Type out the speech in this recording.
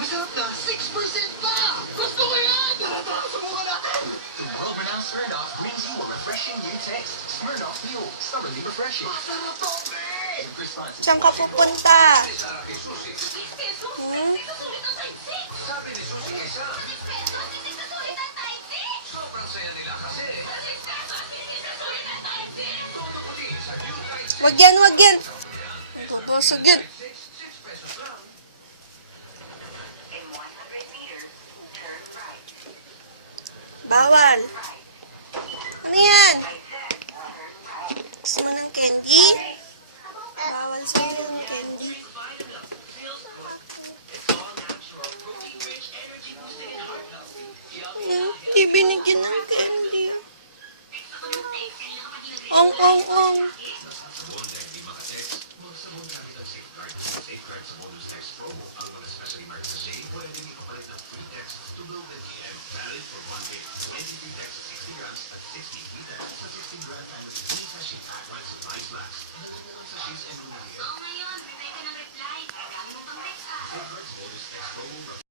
Masarap na, 6% pa! Gusto ko yan! Tara, subukan natin! Tomorrow pronounced Smirnoff brings you a refreshing new taste. Smirnoff Mule, thoroughly refreshing. Masarap to, pre! Saan ka pupunta? Sabi ni Susie kay Sam, sobrang saya nila kasi todo puti sa new Tide Wag yan, wag yan. Tutulsog yan. 6 pesos lang. In 100 meters, turn right. Bawal. Ano yan? Right there, turn right. Gusto mo ng candy? Bawal sa'yo ng candy. Ayan, di binigyan ng candy. Ong, ong, ong. Safeguard sa bonus text promo. Ang mga specially marked sa Save, pwedeng ikapalit ng free text to build the DM. Valid for 1 week. Any free text 60 grams at 60 free text sa 16 gram and 15 sachet pack like supplies last. Dala nyo lang sa Sheets and Lumiere.